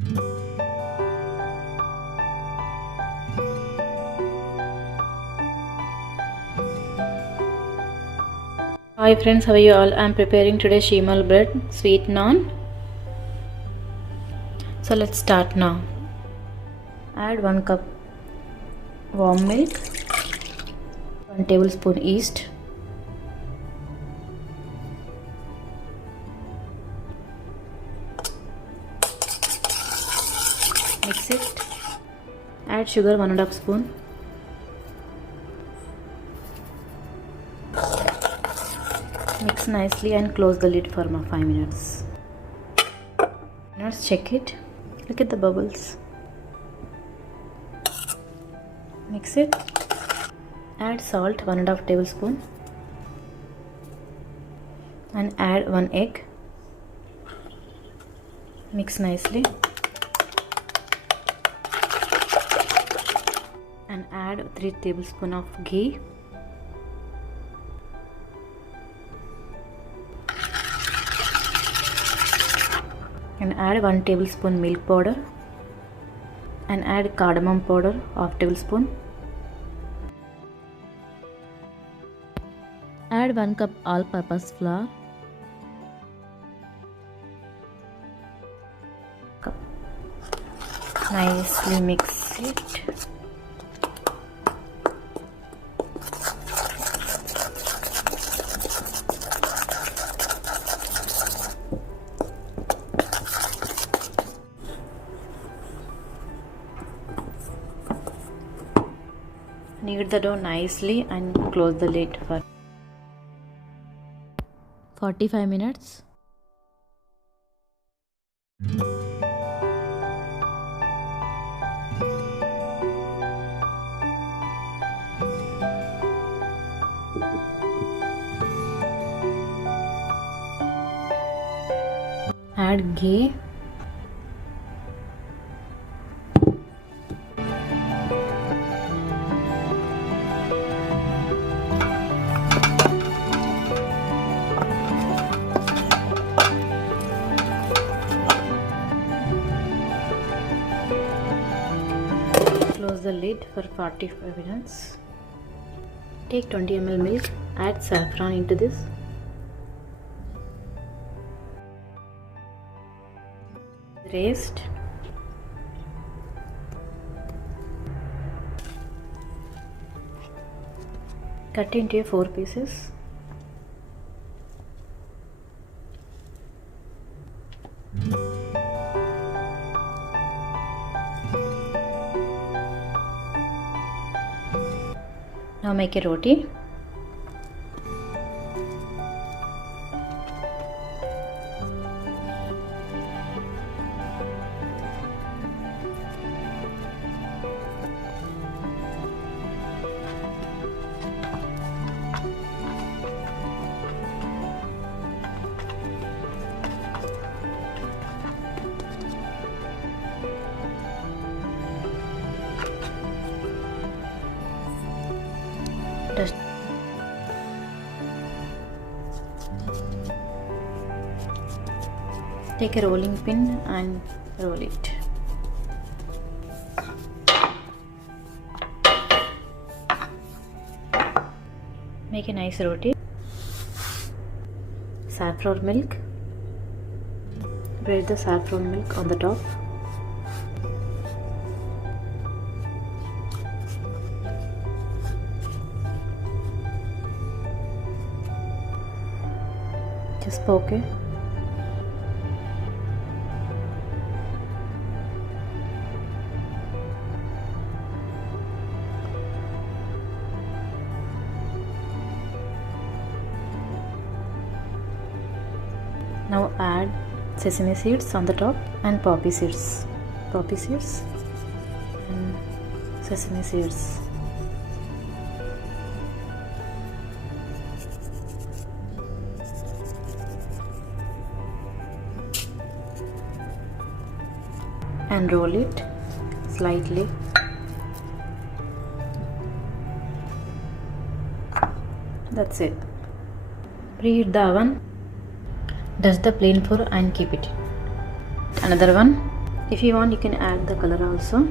Hi friends, how are you all? I am preparing today sheemal bread, sweet naan. So let's start now. Add 1 cup warm milk, 1 tablespoon yeast, mix it. Add sugar 1½ spoon. Mix nicely and close the lid for 5 minutes. Check it. Look at the bubbles. Mix it. Add salt 1½ tablespoon and add 1 egg. Mix nicely and add 3 tablespoons of ghee. And add 1 tablespoon milk powder and add cardamom powder 1/2 tablespoon. Add 1 cup all-purpose flour. Nicely mix it. Knead the dough nicely and close the lid for 45 minutes. Add ghee. Close the lid for 45 minutes. Take 20 ml milk, add saffron into this. Raised. Cut into 4 pieces. Now make a roti. Take a rolling pin and roll it. Make a nice roti. Saffron milk. Spread the saffron milk on the top. Just poke it. Now add sesame seeds on the top and poppy seeds and sesame seeds. And roll it slightly. That's it. Preheat the oven. Dust the plain flour and keep it. Another one. If you want, you can add the color also.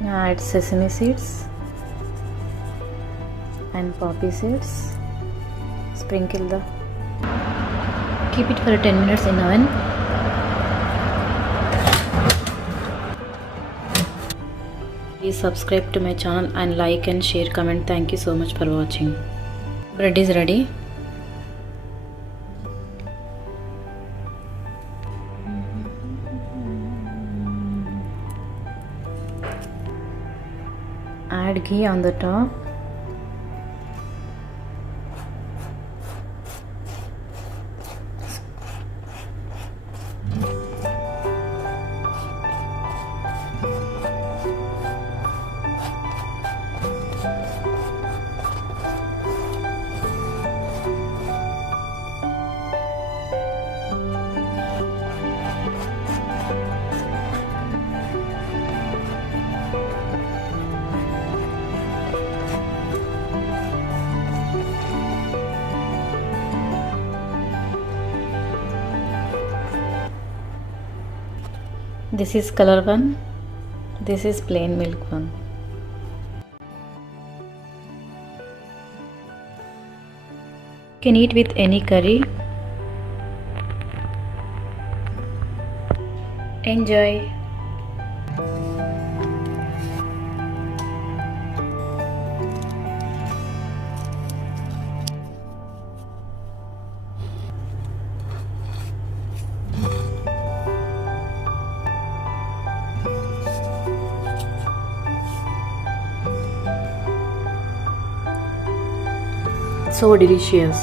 Now add sesame seeds and poppy seeds. Sprinkle the. Keep it for 10 minutes in oven. Please subscribe to my channel and like and share, comment. Thank you so much for watching. Bread is ready. Add ghee on the top. This is color one. This is plain milk one. You can eat with any curry. Enjoy. So delicious.